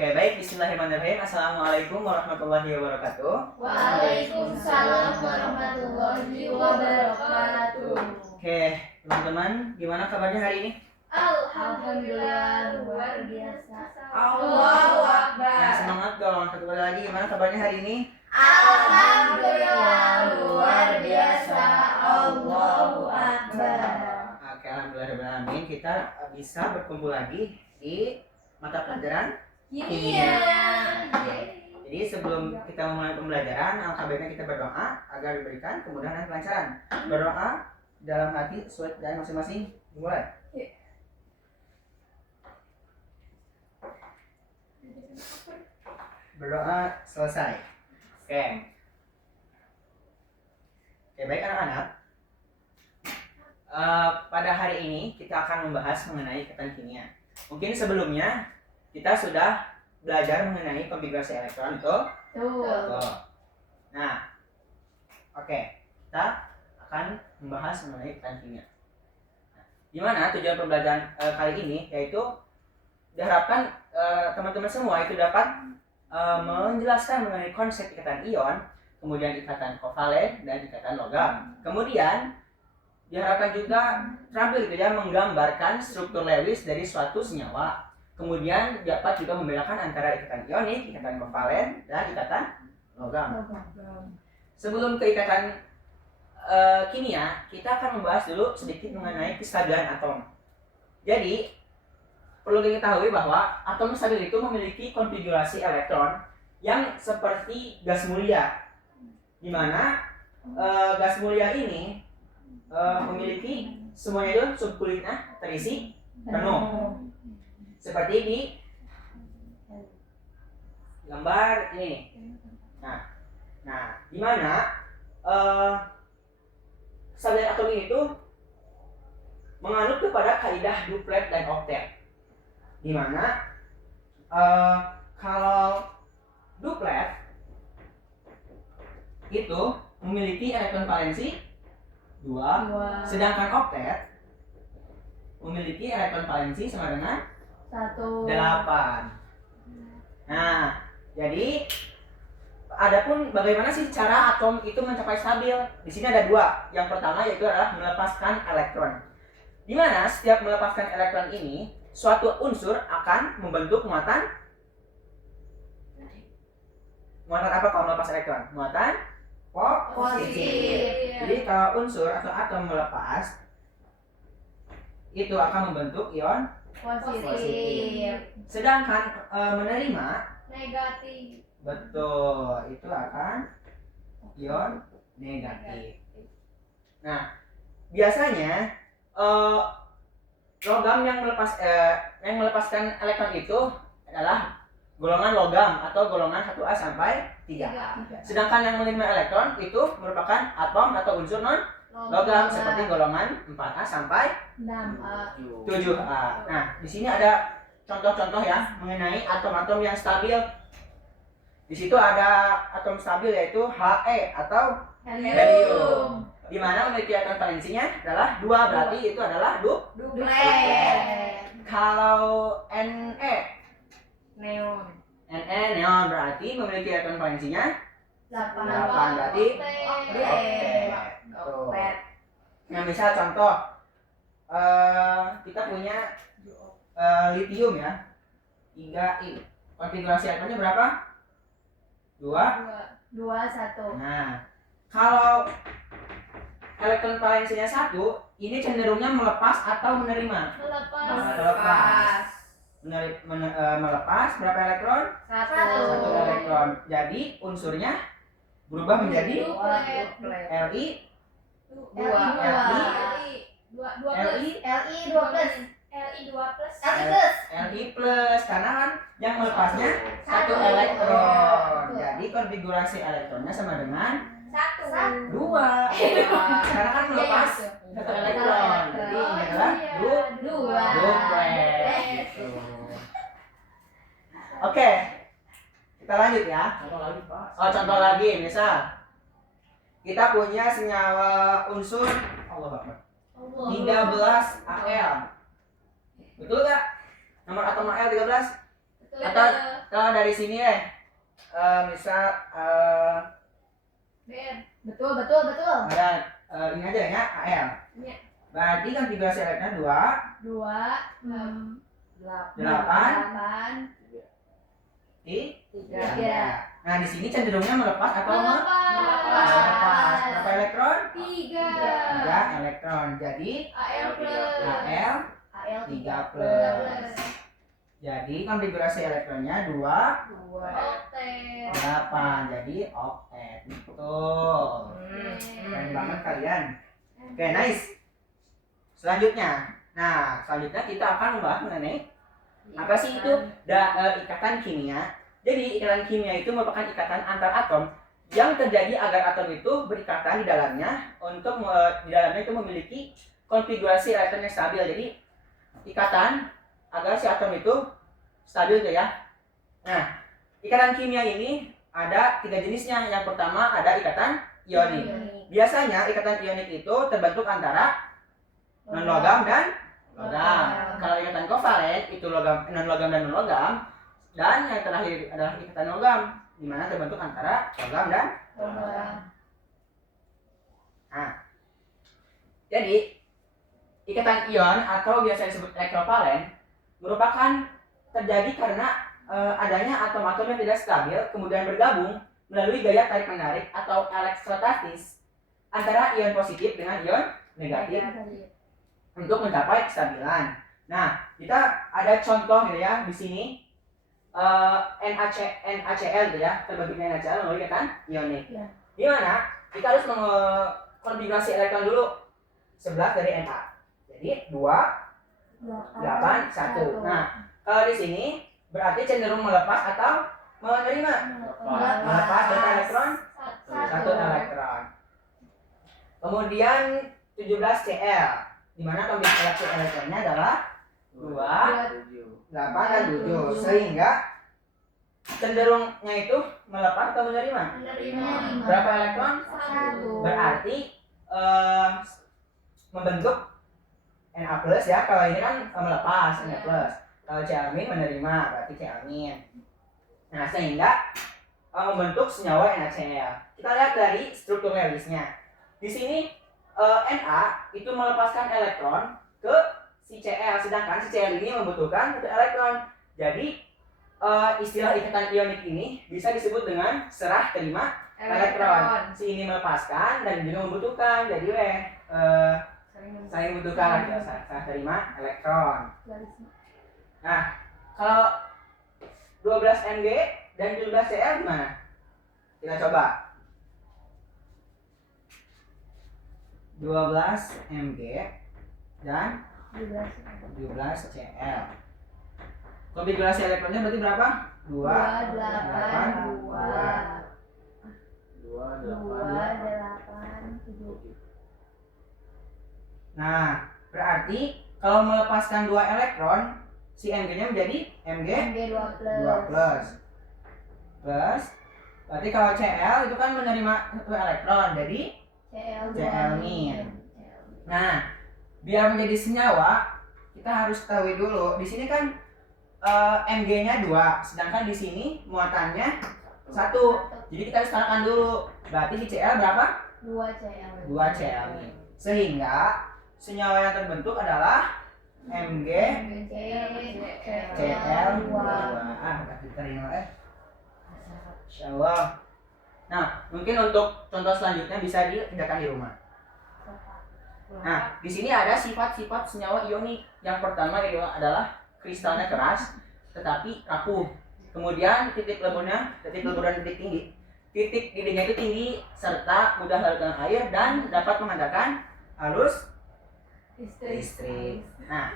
Oke, baik. Bismillahirrahmanirrahim. Assalamualaikum warahmatullahi wabarakatuh. Waalaikumsalam warahmatullahi wabarakatuh. Oke, teman-teman, gimana kabarnya hari ini? Alhamdulillah luar biasa. Allahu Yang Akbar. semangat dong. Satu kali lagi, gimana kabarnya hari ini? Alhamdulillah luar biasa. Allahu Akbar. Oke, alhamdulillah. Kita bisa berkumpul lagi di mata pelajaran Kimia. Jadi sebelum kita memulai pembelajaran, alangkah baiknya kita berdoa agar diberikan kemudahan dan kelancaran. Berdoa dalam hati sesuai dan masing-masing. Dimulai. Berdoa selesai. Oke. Oke, baik anak-anak. Pada hari ini kita akan membahas mengenai ikatan kimia. Mungkin sebelumnya kita sudah belajar mengenai konfigurasi elektron itu. Tuh. Nah, oke, kita akan membahas mengenai ikatan kimia. Gimana tujuan pembelajaran kali ini, yaitu diharapkan teman-teman semua itu dapat menjelaskan mengenai konsep ikatan ion, kemudian ikatan kovalen dan ikatan logam. Kemudian diharapkan juga terampil gitu ya, menggambarkan struktur Lewis dari suatu senyawa. Kemudian dapat juga membedakan antara ikatan ionik, ikatan kovalen, dan ikatan logam. Sebelum ke ikatan kimia, kita akan membahas dulu sedikit mengenai kestabilan atom. Jadi, perlu diketahui bahwa atom stabil itu memiliki konfigurasi elektron yang seperti gas mulia, di mana gas mulia ini memiliki semuanya itu subkulitnya terisi penuh, seperti di gambar ini. Nah, di mana kestabilan atom itu menganut kepada kaidah duplet dan oktet, di mana kalau duplet itu memiliki elektron valensi 2, sedangkan oktet memiliki elektron valensi sama dengan 8. Nah, jadi adapun bagaimana sih cara atom itu mencapai stabil? Di sini ada 2. Yang pertama yaitu adalah melepaskan elektron. Di mana setiap melepaskan elektron ini, suatu unsur akan membentuk muatan apa kalau melepas elektron? Muatan positif. Jadi kalau unsur atau atom melepas, itu akan membentuk ion positif. Sedangkan menerima Negatif. betul, itu akan ion negatif. Nah, biasanya logam yang melepaskan elektron itu adalah golongan logam atau golongan 1A sampai 3A. Sedangkan yang menerima elektron itu merupakan atom atau unsur non logam seperti golongan 4A sampai 7A. Nah, di sini ada contoh-contoh ya mengenai atom-atom yang stabil. Di situ ada atom stabil yaitu He atau helium, di mana memiliki elektron valensinya adalah 2, berarti itu adalah Duplet. Kalau Ne Neon. neon berarti memiliki elektron valensinya 8, 8. berarti Oktet. Nah, misal contoh kita punya lithium ya, 3I. Konfigurasi elektronnya berapa? 2. 1. Nah, kalau elektron valensinya 1, ini cenderungnya melepas atau menerima? Melepas. Melepas berapa elektron? 1 elektron. Jadi unsurnya berubah menjadi Li plus, karena kan yang melepasnya 1 elektron. Jadi konfigurasi elektronnya sama dengan 2. Karena kan melepas 1 elektron. Jadi ini adalah duplet. Gitu. Oke, kita lanjut ya. Contoh lagi, misal kita punya senyawa unsur 13 Al. Betul gak? Nomor atom Al 13? Atau kalau dari sini misal Betul. ada ini aja ya AL. Iya. Berarti konfigurasi elektronnya 2, 8, 3. Nah, di sini cenderungnya melepas atau melepas. Berapa elektron? 3 elektron. Jadi Al+. AL 3+. Jadi konfigurasi elektronnya 2, 8. Jadi oktet. Betul. Keren banget kalian. Oke, nice. Selanjutnya. Nah, selanjutnya kita akan membahas mengenai apa sih itu ikatan kimia. Jadi ikatan kimia itu merupakan ikatan antar atom yang terjadi agar atom itu berikatan di dalamnya untuk di dalamnya itu memiliki konfigurasi elektron yang stabil. Jadi ikatan agar si atom itu stabil tuh ya. Nah, ikatan kimia ini ada 3 jenisnya. Yang pertama ada ikatan ionik. Biasanya ikatan ionik itu terbentuk antara non logam dan logam. Kalau ikatan kovalen itu non logam dan non logam. Dan yang terakhir adalah ikatan logam, di mana terbentuk antara logam dan logam. Nah, jadi ikatan ion atau biasa disebut elektrovalen merupakan terjadi karena adanya atom-atom yang tidak stabil kemudian bergabung melalui gaya tarik menarik atau elektrostatis antara ion positif dengan ion negatif untuk mencapai kestabilan. Nah, kita ada contoh gitu ya di sini NaCl gitu ya, terbentuknya NaCl melalui ikatan ionik. Di mana kita harus mengkonfigurasi elektron dulu 11 dari Na. Jadi 2, 8, 1. Nah, kalau di sini berarti cenderung melepas atau menerima? Melepas berapa elektron? 1 elektron. Kemudian 17Cl, di mana kombinasi elektronnya adalah 2, 8, dan 7. Sehingga cenderungnya itu melepas atau menerima? Berapa elektron? 1. Berarti membentuk Na+ ya. Kalau ini kan melepas Na+. Kalau Cl- menerima, berarti Cl-. Nah, sehingga membentuk senyawa NaCl. Kita lihat dari struktur realisnya. Di sini Na itu melepaskan elektron ke si Cl, sedangkan si Cl ini membutuhkan 1 elektron. Jadi istilah ikatan ionik ini bisa disebut dengan serah terima elektron. Si ini melepaskan dan juga membutuhkan. Jadi saling membutuhkan serah terima elektron. Nah, kalau 12 Mg dan 17 Cl gimana? Kita coba. 12 Mg dan 17 Cl. Konfigurasi elektronnya berarti berapa? 2, 8, 2. Nah, berarti kalau melepaskan 2 elektron, si Mg-nya menjadi Mg2+. Plus, berarti kalau Cl itu kan menerima 1 elektron, jadi Cl-. Nah, biar menjadi senyawa, kita harus ketahui dulu. Di sini kan Mg-nya 2, sedangkan di sini muatannya 1. Jadi kita harus taruhkan dulu. Berarti di Cl berapa? 2 Cl. Sehingga senyawa yang terbentuk adalah MgCl2. Diterima Insyaallah. Nah, mungkin untuk contoh selanjutnya bisa dikerjakan di rumah. Nah, di sini ada sifat-sifat senyawa ionik. Yang pertama adalah kristalnya keras tetapi rapuh. Kemudian titik lebur dan titik tinggi. Titik didihnya itu tinggi serta mudah larut dalam air dan dapat menghantarkan arus listrik. Nah,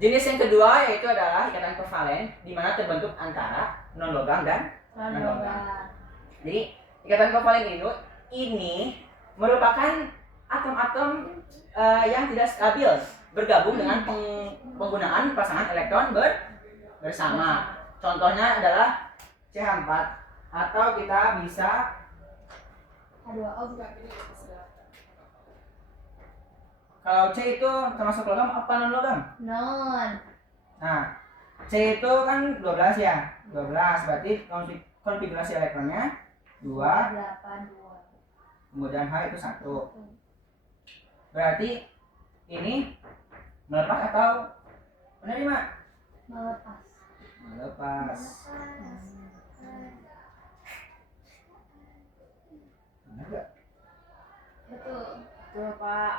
jenis yang kedua yaitu adalah ikatan kovalen, di mana terbentuk antara non logam dan non logam. Jadi ikatan kovalen ini merupakan atom-atom yang tidak stabil bergabung dengan penggunaan pasangan elektron bersama. Contohnya adalah CH4 atau kita bisa kalau C itu termasuk logam apa non logam? Non. Nah, C itu kan 12 ya. 12 berarti konfigurasi elektronnya 2, 8, 2. kemudian H itu 1. Berarti ini melepas atau menerima? Melepas. Melepas. Benar nggak? Betul. Betul, Pak.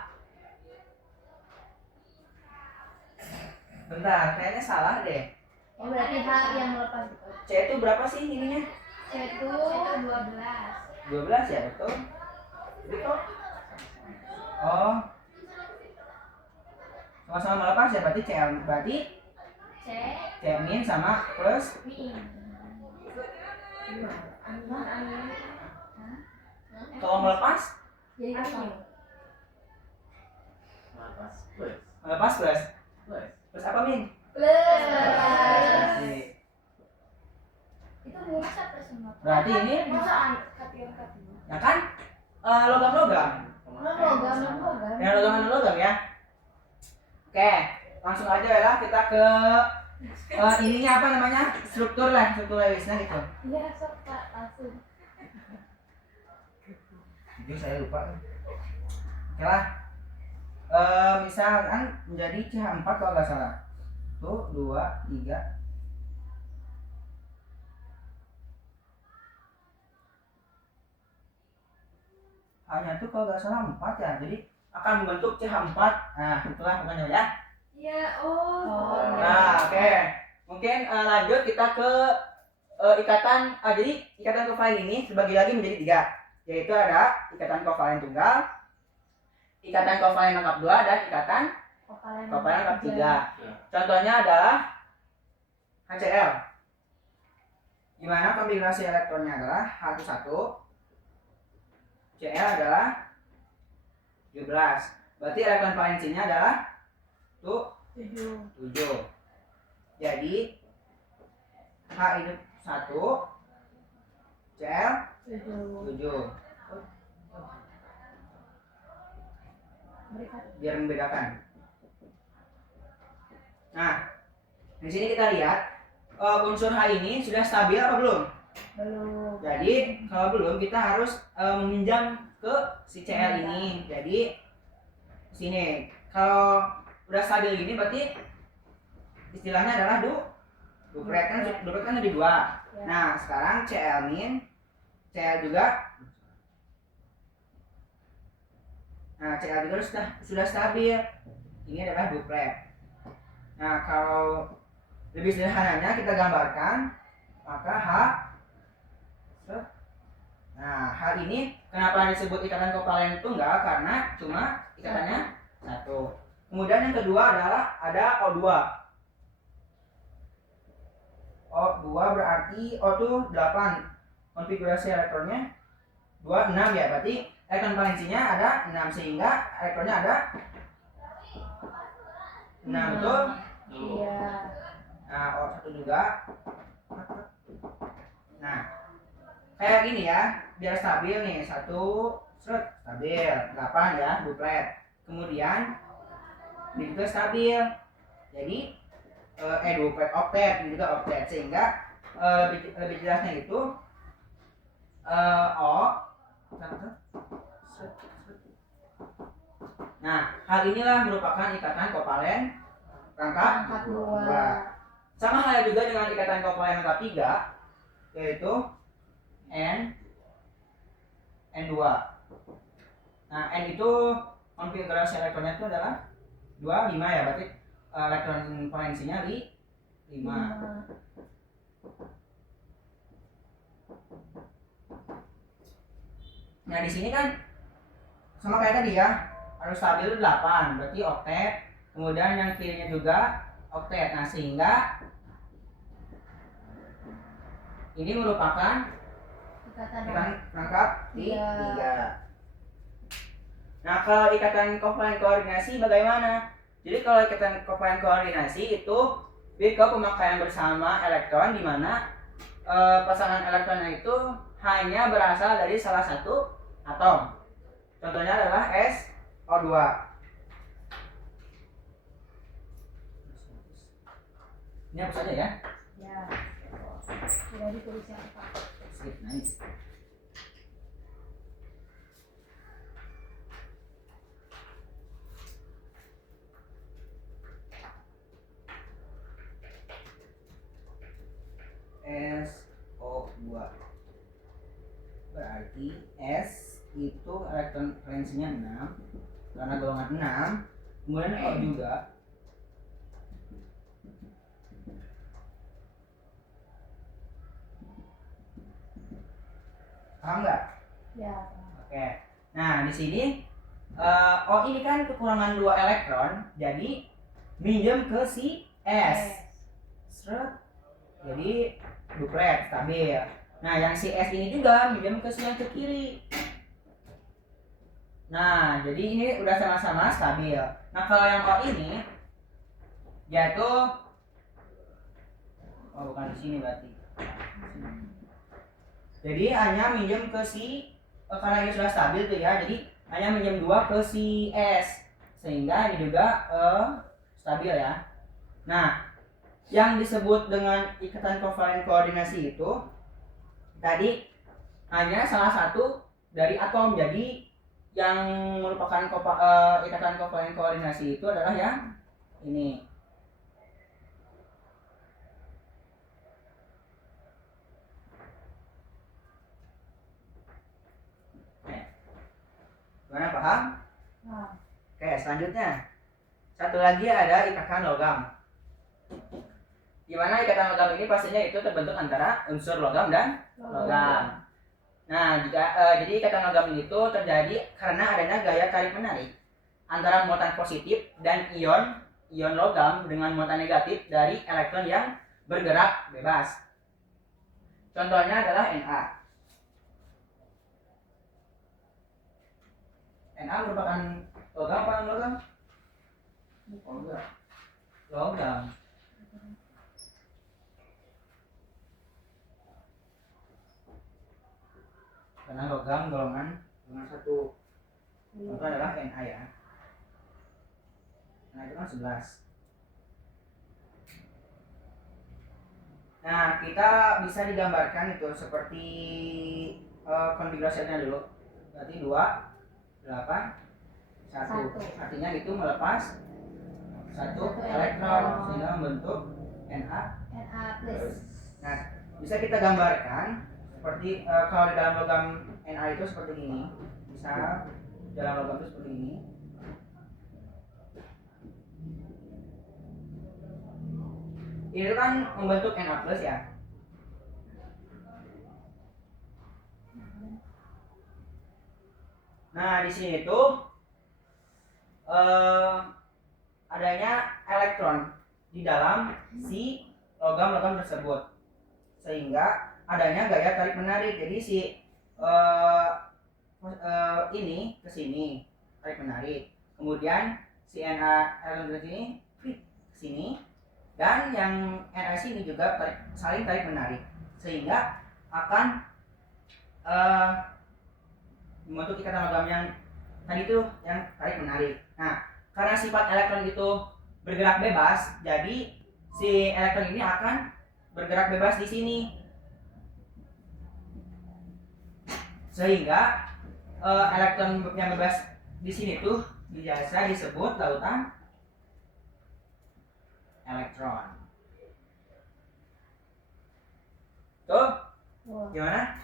Bentar, kayaknya salah deh. Oh, berarti H yang melepas itu. C itu berapa sih ininya? C itu 12. 12 ya, betul. Jadi kok oh sama-sama melepas ya, berarti CL berarti C C min sama plus min. kalau melepas Jadi kosong. Melepas plus. melepas plus Plus. plus apa min? Plus. Itu minus apa semua? Berarti ini Masa katiun. ya kan logam-logam. Logam. Ya logam ya. Oke, langsung aja ya lah kita ke ininya apa namanya? Struktur Lewisnya gitu. Iya, sok Pak, langsung. Jadi saya lupa. Oke lah. Misalkan menjadi CH4 kalau nggak salah. Tuh 2, 3. Hanya tuh kalau nggak salah 4 ya. Jadi akan membentuk CH4. Nah, itulah pokoknya ya. Iya, oh. Nah, oke. Mungkin lanjut kita ke ikatan. Jadi ikatan kovalen ini terbagi lagi menjadi 3, yaitu ada ikatan kovalen tunggal, ikatan kovalen lengkap 2, dan ikatan kovalen lengkap 3. Contohnya adalah HCl. Di mana konfigurasi elektronnya adalah H1, Cl adalah 17. Berarti elektron valensinya adalah 7. Jadi H itu 1, Cl 7. Biar membedakan. Nah, di sini kita lihat unsur H ini sudah stabil apa belum? Belum. Jadi kalau belum kita harus meminjam ke si Cl ini. Jadi sini kalau udah stabil gini berarti istilahnya adalah duplet kan ada 2. Ya. Nah, sekarang Cl min, Cl juga. Nah, Cl juga sudah stabil. Ini adalah duplet. Nah, kalau lebih sederhananya kita gambarkan, maka H. Nah, hal ini kenapa disebut ikatan kovalen tunggal? Karena cuma ikatannya 1. Kemudian yang kedua adalah ada O2. O2 berarti O itu 8. Konfigurasi elektronnya 2, 6 ya. Berarti elektron valensinya ada 6 sehingga elektronnya ada 6, betul? Iya. Nah, O1 juga. Nah, kayak gini ya, biar stabil nih. 1 stabil, 8 ya, duplet. Kemudian ini juga stabil. Jadi duplet oktet, ini juga oktet, sehingga lebih jelasnya itu O. Nah, hal inilah merupakan ikatan kovalen rangkap 2. Sama halnya juga dengan ikatan kovalen rangkap 3, yaitu N2. Nah, N itu konfigurasi elektronnya itu adalah 2, 5 ya, berarti elektron valensinya 5. Nah, di sini kan sama kayak tadi ya, harus stabil 8, berarti oktet. Kemudian yang kirinya juga oktet. Nah, sehingga ini merupakan ikatan rangkap 3. Nah, kalau ikatan kovalen koordinasi bagaimana? Jadi kalau ikatan kovalen koordinasi itu lebih ke pemakaian bersama elektron, di mana pasangan elektronnya itu hanya berasal dari salah satu atom. Contohnya adalah SO2. Ini hapus aja ya. Ya. Sudah ditulis yang Pak. Sip, nice. SO2 berarti S itu elektron valensinya 6 karena golongan 6, kemudian O juga paham nggak? Ya. Oke. Nah di sini O ini kan kekurangan 2 elektron, jadi minjem ke si S. Seret. Jadi duplet stabil. Nah yang si S ini juga minjem ke si yang ke kiri. Nah jadi ini udah sama-sama stabil. Nah kalau yang O ini yaitu bukan di sini berarti. Jadi hanya minjem ke si karena ini sudah stabil tuh ya. Jadi hanya minjem 2 ke si S sehingga ini juga stabil ya. Nah yang disebut dengan ikatan kovalen koordinasi itu tadi hanya salah satu dari atom. Jadi yang merupakan ikatan kovalen koordinasi itu adalah yang ini. Gimana, paham? Nah. Oke, selanjutnya satu lagi ada ikatan logam. Di mana ikatan logam ini pastinya itu terbentuk antara unsur logam dan logam. Nah, jadi ikatan logam itu terjadi karena adanya gaya tarik menarik antara muatan positif dan ion logam dengan muatan negatif dari elektron yang bergerak bebas. Contohnya adalah Na. Na merupakan logam apa logam? Logam. Karena logam golongan 1. Contoh adalah Na ya. Nah itu kan 11. Nah kita bisa digambarkan itu seperti konfigurasinya dulu. Berarti 2, 8, 1. Artinya itu melepas 1 elektron sehingga membentuk Na. plus. Nah bisa kita gambarkan seperti kalau di dalam logam Na itu seperti ini. Misal dalam logam itu seperti ini. Ini kan membentuk Na plus ya. Nah di sini itu adanya elektron di dalam si logam-logam tersebut, sehingga adanya gaya tarik menarik. Jadi si ini ke sini tarik menarik, kemudian si Na elektron ke sini ke sini, dan yang NS ini juga saling tarik menarik sehingga akan membentuk ikatan logam yang tadi itu yang tarik menarik. Nah karena sifat elektron itu bergerak bebas, jadi si elektron ini akan bergerak bebas di sini, sehingga elektron yang bebas di sini tuh biasa disebut lautan elektron. Tuh, gimana?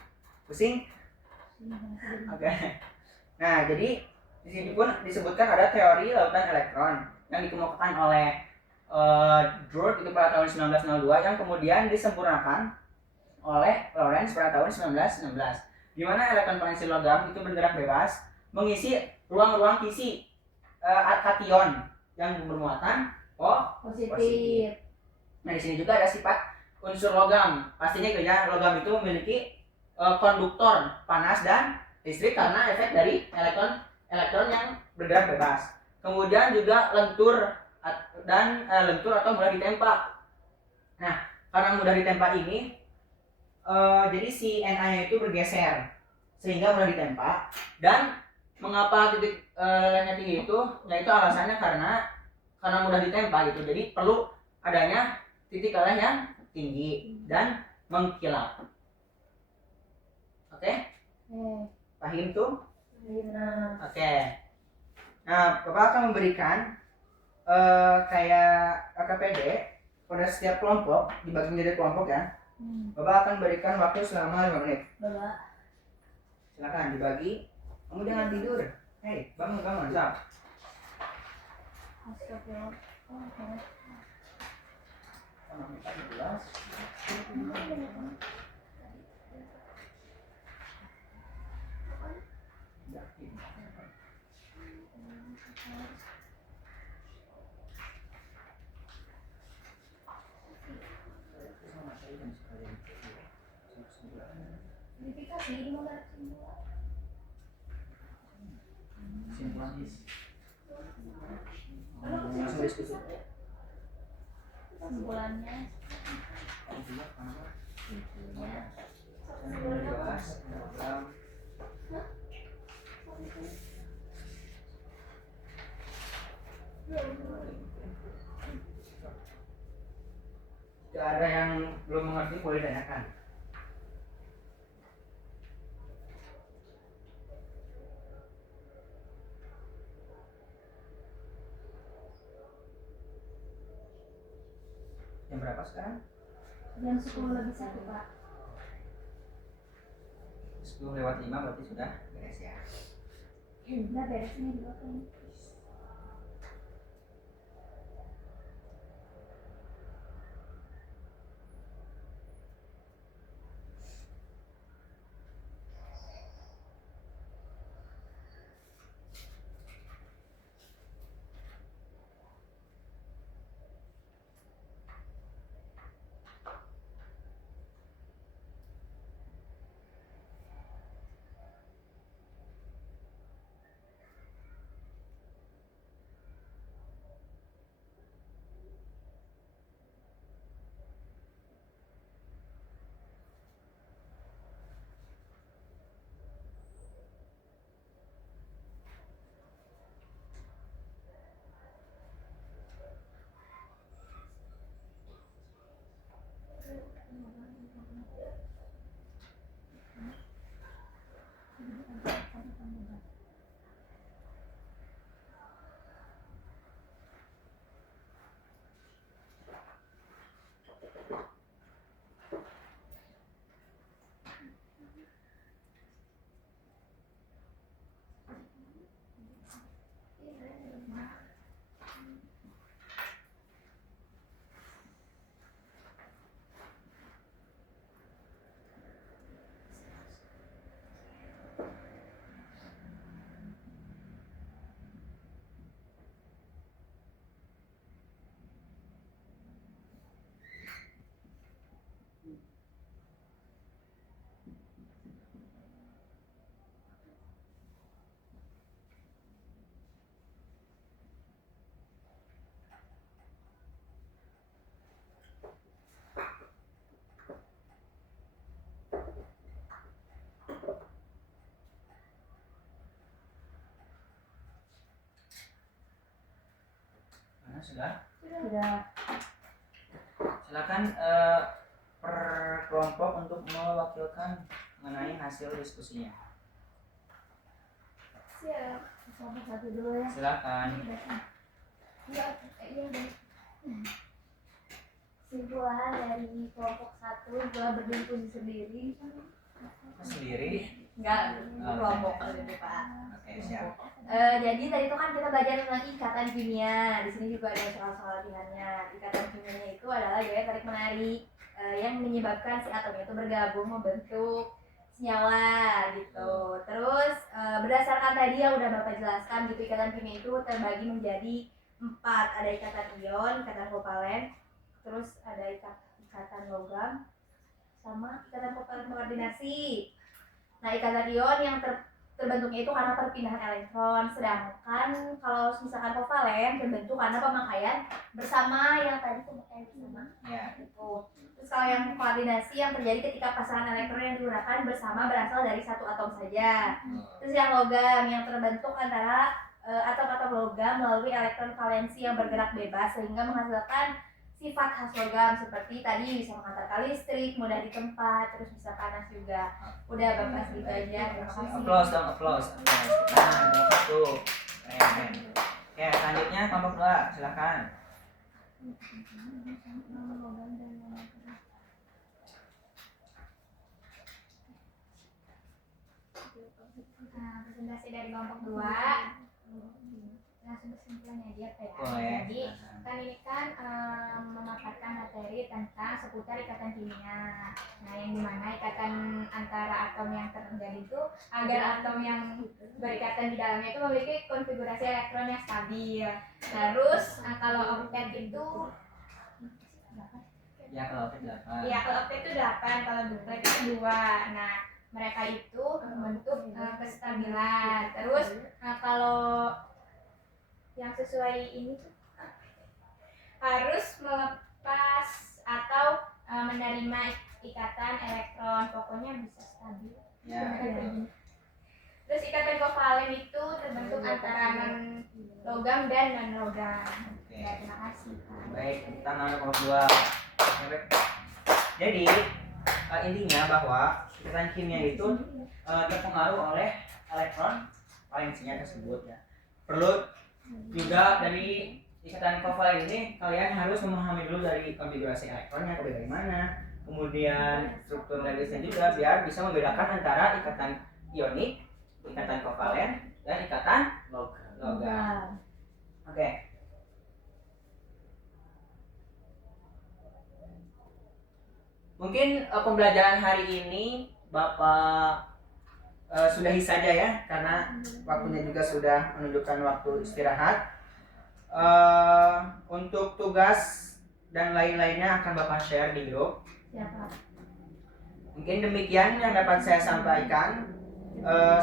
Pusing? Oke. Nah, jadi di sini pun disebutkan ada teori lautan elektron yang dikemukakan oleh Drude itu pada tahun 1902 yang kemudian disempurnakan oleh Lorentz pada tahun 1916. Di mana elektron valensi logam itu bergerak bebas mengisi ruang-ruang kisi kation yang bermuatan positif. Nah, di sini juga ada sifat unsur logam. Pastinya itu ya, logam itu memiliki konduktor panas dan listrik karena efek dari elektron yang bergerak bebas. Kemudian juga lentur atau mudah ditempa. Nah, karena mudah ditempa ini jadi si Na-nya itu bergeser sehingga mudah ditempa. Dan mengapa titik lelehnya tinggi itu? Yaitu alasannya karena mudah ditempa gitu. Jadi perlu adanya titikal yang tinggi dan mengkilap. Oke? Paham tuh? Nah, Oke. Nah, Bapak akan memberikan kayak AKPD pada setiap kelompok, dibagi menjadi kelompok ya. Bapak akan berikan waktu selama 5 menit. Bapak. Silakan dibagi. Kamu jangan tidur. Hei, bangun, Sal. Astagfirullah. Sama 14. Yakin. Verifikasi ini mau lihat semua. Kesimpulan is. Langsung diskusi. Kesimpulannya. Kesimpulannya. 12 program. Jika ada yang belum mengerti boleh tanyakan. Jam berapa sekarang? Jam 10:01 Pak. 10:05 berarti sudah beres ya. Udah beresnya di belakang. Sudah? Sudah. Silakan per kelompok untuk mewakilkan mengenai hasil diskusinya. Siap. Kelompok satu dulu ya. Silakan. Iya, udah. Kesimpulan dari kelompok 1 gua berdiskusi sendiri. Sendiri. Enggak, kelompok ini Pak. Oke, siap. Jadi tadi itu kan kita belajar tentang ikatan kimia. Di sini juga ada soal-soal latihannya. Ikatan kimianya itu adalah gaya tarik menarik yang menyebabkan si atom itu bergabung membentuk senyawa gitu. Terus berdasarkan tadi yang udah Bapak jelaskan gitu, ikatan kimia itu terbagi menjadi 4. Ada ikatan ion, ikatan kovalen, terus ada ikatan logam, sama ikatan kovalen koordinasi. Nah, ikatan ion yang terbentuknya itu karena perpindahan elektron, sedangkan kalau misalkan kovalen terbentuk karena pemakaian bersama yang tadi pemakaian bersama. Ya. Gitu. Terus kalau yang koordinasi yang terjadi ketika pasangan elektron yang digunakan bersama berasal dari satu atom saja. Terus yang logam yang terbentuk antara atom-atom logam melalui elektron valensi yang bergerak bebas sehingga menghasilkan si sifat khas logam seperti tadi bisa menghantarkan listrik, mudah di tempat, terus bisa panas juga. Udah Bapak segitu aja. Terima kasih. Applause dong, applause. Nah, nomor 1. Keren. Oke, selanjutnya kelompok 2, silakan. Nah, presentasi dari kelompok 2 langsung kesimpulannya aja ya. Boleh. Jadi kan ini kan memaparkan materi tentang seputar ikatan kimia. Nah, yang dimana ikatan antara atom yang terjadi itu agar atom yang berikatan di dalamnya itu memiliki konfigurasi elektron yang stabil. Terus kalau oktet itu Ya, kalau oktet 8. ya kalau oktet itu 8, kalau duplet itu 2. Nah, mereka itu membentuk kestabilan. Terus kalau yang sesuai ini tuh harus melepas atau menerima ikatan elektron, pokoknya bisa stabil. Ya. Terus ikatan kovalen itu terbentuk antara non logam dan non logam. Oke. Ya, terima kasih Pak. Baik, kita lanjut kelompok 2. Jadi intinya bahwa ikatan kimia itu terpengaruh oleh elektron valensinya tersebut ya. Perlu juga dari ikatan kovalen ini kalian harus memahami dulu dari konfigurasi elektronnya dari mana, kemudian struktur Lewisnya juga biar bisa membedakan antara ikatan ionik, ikatan kovalen, dan ikatan logam. Oke. Mungkin pembelajaran hari ini Bapak sudahi saja ya, karena waktunya juga sudah menunjukkan waktu istirahat. Untuk tugas dan lain-lainnya akan Bapak share di grup. Siapa? Mungkin demikian yang dapat saya sampaikan.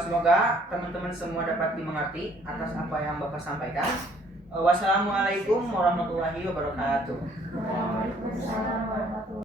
Semoga teman-teman semua dapat dimengerti atas apa yang Bapak sampaikan. Wassalamualaikum warahmatullahi wabarakatuh. Waalaikumsalam warahmatullahi wabarakatuh.